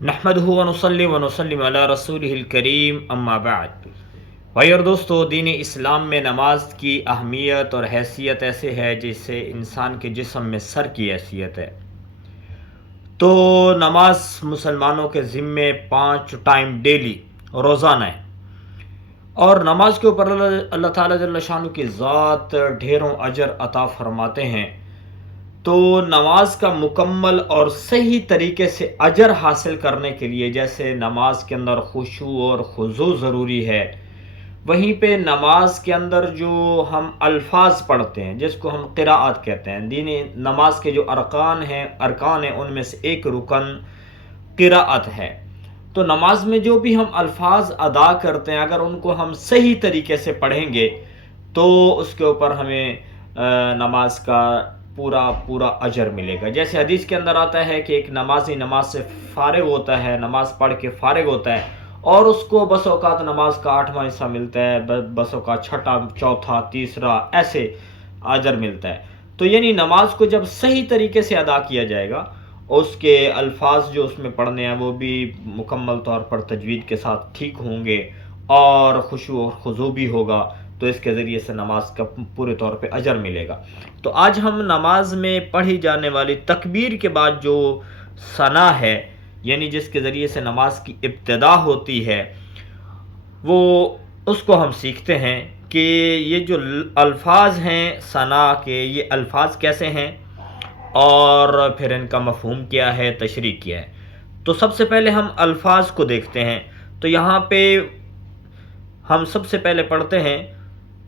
نحمدہ ونصلی ونسلم علی رسولہ الکریم اما بعد۔ بھائی اور دوستو، دین اسلام میں نماز کی اہمیت اور حیثیت ایسے ہے جیسے انسان کے جسم میں سر کی حیثیت ہے۔ تو نماز مسلمانوں کے ذمے 5 ٹائم ڈیلی روزانہ ہے، اور نماز کے اوپر اللہ تعالیٰ جل شانہ کی ذات ڈھیروں اجر عطا فرماتے ہیں۔ تو نماز کا مکمل اور صحیح طریقے سے اجر حاصل کرنے کے لیے، جیسے نماز کے اندر خشوع اور خضوع ضروری ہے، وہیں پہ نماز کے اندر جو ہم الفاظ پڑھتے ہیں جس کو ہم قراءت کہتے ہیں، دین نماز کے جو ارکان ہیں ان میں سے ایک رکن قراءت ہے۔ تو نماز میں جو بھی ہم الفاظ ادا کرتے ہیں، اگر ان کو ہم صحیح طریقے سے پڑھیں گے تو اس کے اوپر ہمیں نماز کا پورا اجر ملے گا۔ جیسے حدیث کے اندر آتا ہے کہ ایک نمازی نماز سے فارغ ہوتا ہے، نماز پڑھ کے فارغ ہوتا ہے، اور اس کو بس اوقات نماز کا 8واں حصہ ملتا ہے، بس اوقات چھٹا، چوتھا، تیسرا، ایسے اجر ملتا ہے۔ تو یعنی نماز کو جب صحیح طریقے سے ادا کیا جائے گا، اس کے الفاظ جو اس میں پڑھنے ہیں وہ بھی مکمل طور پر تجوید کے ساتھ ٹھیک ہوں گے، اور خشوع و خضوع بھی ہوگا، تو اس کے ذریعے سے نماز کا پورے طور پہ اجر ملے گا۔ تو آج ہم نماز میں پڑھی جانے والی تکبیر کے بعد جو ثنا ہے، یعنی جس کے ذریعے سے نماز کی ابتدا ہوتی ہے، وہ اس کو ہم سیکھتے ہیں کہ یہ جو الفاظ ہیں ثنا کے، یہ الفاظ کیسے ہیں اور پھر ان کا مفہوم کیا ہے، تشریح کیا ہے۔ تو سب سے پہلے ہم الفاظ کو دیکھتے ہیں۔ تو یہاں پہ ہم سب سے پہلے پڑھتے ہیں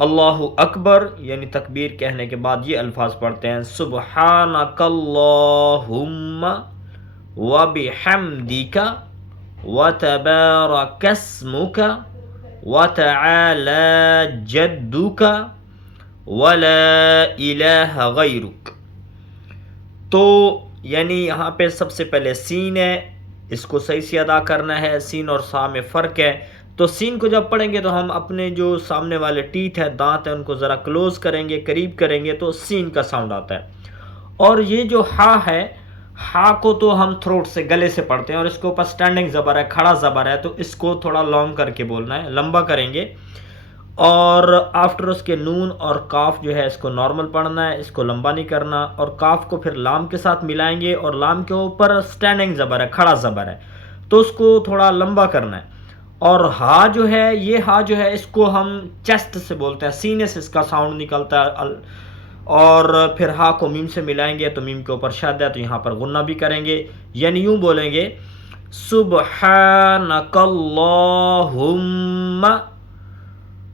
اللہ اکبر، یعنی تکبیر کہنے کے بعد یہ الفاظ پڑھتے ہیں سبحانک اللہم وبحمدک وتبارک اسمک وتعالی جدک ولا الہ غیرک۔ تو یعنی یہاں پہ سب سے پہلے سین ہے، اس کو صحیح سے ادا کرنا ہے۔ سین اور سا میں فرق ہے۔ تو سین کو جب پڑھیں گے تو ہم اپنے جو سامنے والے ٹیتھ ہے، دانت ہیں، ان کو ذرا کلوز کریں گے، قریب کریں گے تو سین کا ساؤنڈ آتا ہے۔ اور یہ جو ہا ہے، ہا کو تو ہم تھروٹ سے، گلے سے پڑھتے ہیں، اور اس کے اوپر سٹینڈنگ زبر ہے، کھڑا زبر ہے، تو اس کو تھوڑا لانگ کر کے بولنا ہے، لمبا کریں گے۔ اور آفٹر اس کے نون اور کاف جو ہے اس کو نارمل پڑھنا ہے، اس کو لمبا نہیں کرنا، اور کاف کو پھر لام کے ساتھ ملائیں گے، اور لام کے اوپر سٹینڈنگ زبر ہے، کھڑا زبر ہے، تو اس کو تھوڑا لمبا کرنا ہے۔ اور ہا جو ہے، یہ ہا جو ہے اس کو ہم چیسٹ سے بولتے ہیں، سینے سے اس کا ساؤنڈ نکلتا ہے۔ اور پھر ہا کو میم سے ملائیں گے تو میم کے اوپر شد ہے، تو یہاں پر غنہ بھی کریں گے، یعنی یوں بولیں گے سبحانک اللہم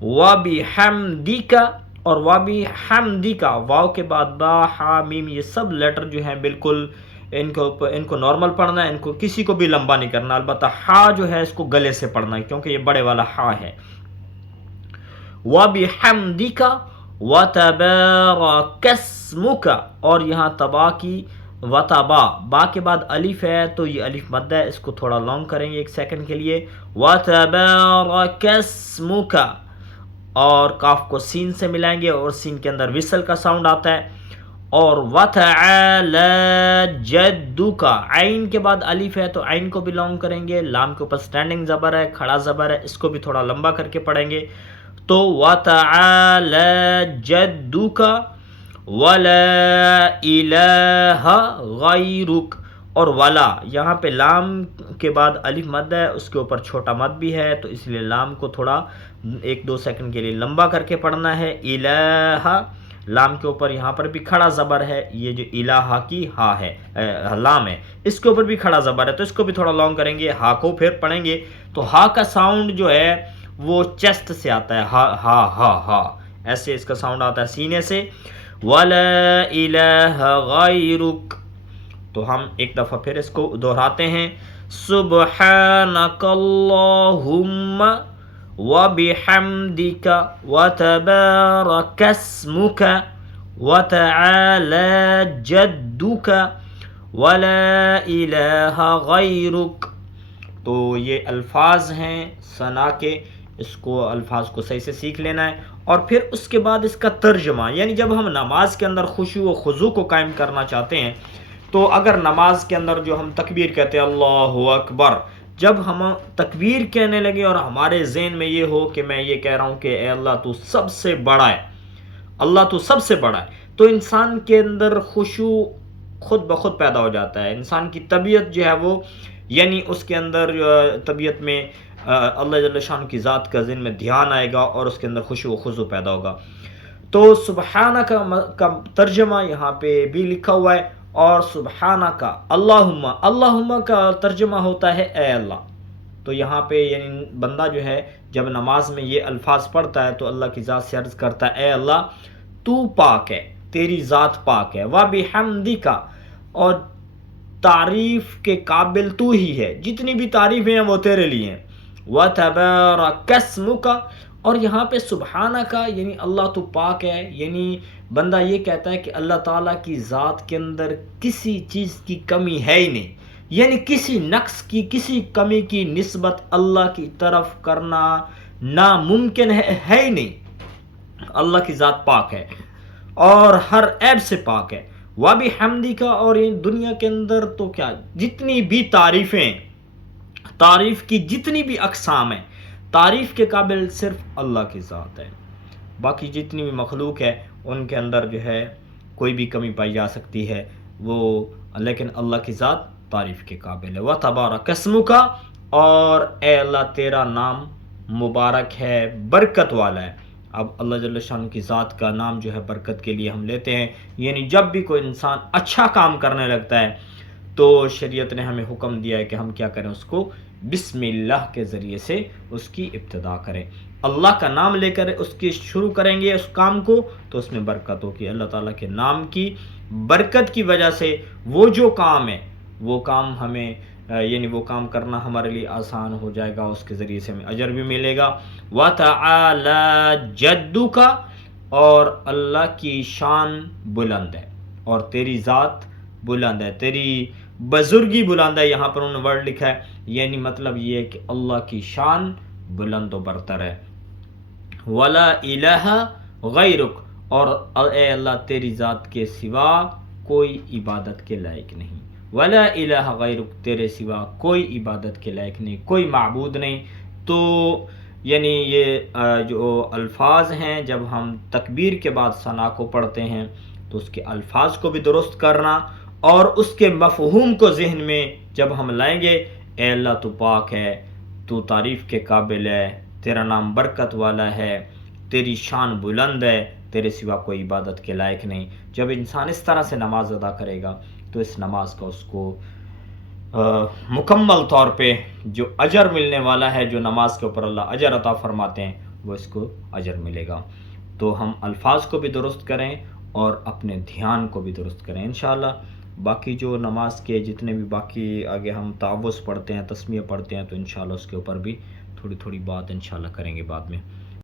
وبحمدک، اور وبحمدک، واو کے بعد با، ہا، میم، یہ سب لیٹر جو ہیں بالکل ان کو نارمل پڑھنا ہے، ان کو کسی کو بھی لمبا نہیں کرنا۔ البتہ ہا جو ہے اس کو گلے سے پڑھنا ہے کیونکہ یہ بڑے والا ہا ہے۔ وبحمدک وتبارک اسمک، اور یہاں تبا کی وتبا، با کے بعد الف ہے تو یہ الف مد ہے، اس کو تھوڑا لانگ کریں گے 1 سیکنڈ کے لیے۔ وتبارک اسمک، اور کاف کو سین سے ملائیں گے، اور سین کے اندر وصل کا ساؤنڈ آتا ہے۔ اور وتعالی جدک، عین کے بعد الف ہے تو عین کو بھی لانگ کریں گے، لام کے اوپر سٹینڈنگ زبر ہے، کھڑا زبر ہے، اس کو بھی تھوڑا لمبا کر کے پڑھیں گے۔ تو وتعالی جدک ولا الہ غیرک، اور ولا، یہاں پہ لام کے بعد الف مد ہے، اس کے اوپر چھوٹا مد بھی ہے، تو اس لیے لام کو تھوڑا 1-2 سیکنڈ کے لیے لمبا کر کے پڑھنا ہے۔ الہ، لام کے اوپر یہاں پر بھی کھڑا زبر ہے، یہ جو الہ کی ہا ہے، لام ہے، اس کے اوپر بھی کھڑا زبر ہے، تو اس کو بھی تھوڑا لانگ کریں گے۔ ہا کو پھر پڑھیں گے تو ہا کا ساؤنڈ جو ہے وہ چیسٹ سے آتا ہے، ہا ہا ہا ہا، ایسے اس کا ساؤنڈ آتا ہے سینے سے۔ ولا الہ غیرک، تو ہم ایک دفعہ پھر اس کو دہراتے ہیں سبحانک اللہم وبحمدک وتبارک اسمک وتعالی جدک ولا الہ غیرک۔ تو یہ الفاظ ہیں ثنا کے، اس کو الفاظ کو صحیح سے سیکھ لینا ہے۔ اور پھر اس کے بعد اس کا ترجمہ، یعنی جب ہم نماز کے اندر خشوع و خضوع کو قائم کرنا چاہتے ہیں تو اگر نماز کے اندر جو ہم تکبیر کہتے ہیں اللہ اکبر، جب ہم تکبیر کہنے لگے اور ہمارے ذہن میں یہ ہو کہ میں یہ کہہ رہا ہوں کہ اے اللہ تو سب سے بڑا ہے، اللہ تو سب سے بڑا ہے، تو انسان کے اندر خشوع خود بخود پیدا ہو جاتا ہے. انسان کی طبیعت جو ہے وہ، یعنی اس کے اندر طبیعت میں اللہ جل شان کی ذات کا ذہن میں دھیان آئے گا اور اس کے اندر خشوع و خضوع پیدا ہوگا. تو سبحانہ کا ترجمہ یہاں پہ بھی لکھا ہوا ہے، اور سبحانہ کا اللہم کا ترجمہ ہوتا ہے اے اللہ. تو یہاں پہ یعنی بندہ جو ہے جب نماز میں یہ الفاظ پڑھتا ہے تو اللہ کی ذات سے عرض کرتا ہے اے اللہ تو پاک ہے، تیری ذات پاک ہے، وَبِحَمْدِكَ، اور تعریف کے قابل تو ہی ہے، جتنی بھی تعریفیں ہیں وہ تیرے لیے ہیں. وَتَبَارَكَ اسْمُكَ، اور یہاں پہ سبحانہ کا یعنی اللہ تو پاک ہے، یعنی بندہ یہ کہتا ہے کہ اللہ تعالیٰ کی ذات کے اندر کسی چیز کی کمی ہے ہی نہیں، یعنی کسی نقص کی، کسی کمی کی نسبت اللہ کی طرف کرنا ناممکن ہے ہی نہیں. اللہ کی ذات پاک ہے اور ہر عیب سے پاک ہے. وَبِحَمْدِكَ، اور دنیا کے اندر تو کیا جتنی بھی تعریفیں، تعریف کی جتنی بھی اقسام ہیں، تعریف کے قابل صرف اللہ کی ذات ہے. باقی جتنی بھی مخلوق ہے ان کے اندر جو ہے کوئی بھی کمی پائی جا سکتی ہے وہ، لیکن اللہ کی ذات تعریف کے قابل ہے. وَتَبَارَكَ اسْمُكَ، اور اے اللہ تیرا نام مبارک ہے، برکت والا ہے. اب اللہ جل شان کی ذات کا نام جو ہے برکت کے لیے ہم لیتے ہیں، یعنی جب بھی کوئی انسان اچھا کام کرنے لگتا ہے تو شریعت نے ہمیں حکم دیا ہے کہ ہم کیا کریں، اس کو بسم اللہ کے ذریعے سے اس کی ابتدا کریں. اللہ کا نام لے کر اس کی شروع کریں گے اس کام کو تو اس میں برکت ہوگی. اللہ تعالیٰ کے نام کی برکت کی وجہ سے وہ جو کام ہے وہ کام ہمیں یعنی وہ کام کرنا ہمارے لیے آسان ہو جائے گا، اس کے ذریعے سے ہمیں اجر بھی ملے گا. وَتَعَالَى جَدُّكَ، اور اللہ کی شان بلند ہے اور تیری ذات بلند ہے، تیری بزرگی بلند ہے. یہاں پر انہوں نے ورڈ لکھا ہے، یعنی مطلب یہ ہے کہ اللہ کی شان بلند و برتر ہے. وَلَا إِلَهَ غَيْرُكَ، اور اے اللہ تیری ذات کے سوا کوئی عبادت کے لائق نہیں. وَلَا إِلَهَ غَيْرُكَ، تیرے سوا کوئی عبادت کے لائق نہیں، کوئی معبود نہیں. تو یعنی یہ جو الفاظ ہیں جب ہم تکبیر کے بعد ثنا کو پڑھتے ہیں تو اس کے الفاظ کو بھی درست کرنا اور اس کے مفہوم کو ذہن میں جب ہم لائیں گے، اے اللہ تو پاک ہے، تو تعریف کے قابل ہے، تیرا نام برکت والا ہے، تیری شان بلند ہے، تیرے سوا کوئی عبادت کے لائق نہیں. جب انسان اس طرح سے نماز ادا کرے گا تو اس نماز کا اس کو مکمل طور پہ جو اجر ملنے والا ہے، جو نماز کے اوپر اللہ اجر عطا فرماتے ہیں، وہ اس کو اجر ملے گا. تو ہم الفاظ کو بھی درست کریں اور اپنے دھیان کو بھی درست کریں انشاءاللہ. باقی جو نماز کے جتنے بھی باقی آگے ہم تعوذ پڑھتے ہیں، تسمیہ پڑھتے ہیں، تو انشاءاللہ اس کے اوپر بھی تھوڑی تھوڑی بات انشاءاللہ کریں گے بعد میں.